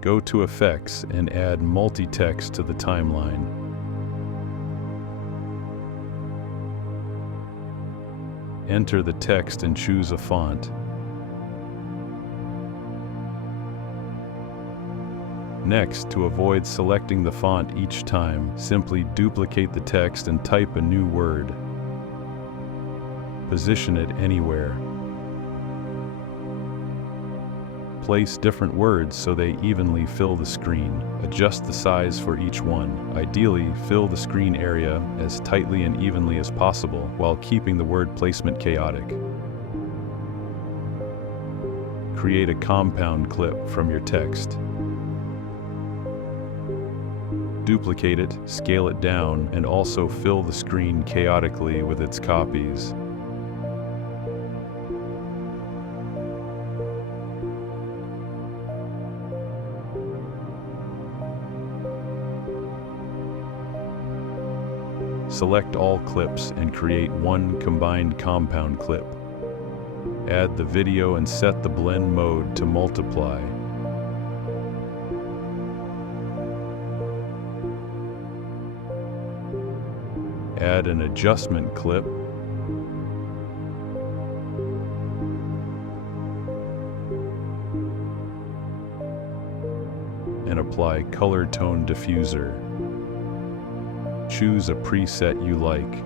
Go to Effects and add Multi-Text to the timeline. Enter the text and choose a font. Next, to avoid selecting the font each time, simply duplicate the text and type a new word. Position it anywhere. Place different words so they evenly fill the screen. Adjust the size for each one. Ideally, fill the screen area as tightly and evenly as possible while keeping the word placement chaotic. Create a compound clip from your text. Duplicate it, scale it down, and also fill the screen chaotically with its copies. Select all clips and create one combined compound clip. Add the video and set the blend mode to multiply. Add an adjustment clip. And apply color tone diffuser. Choose a preset you like.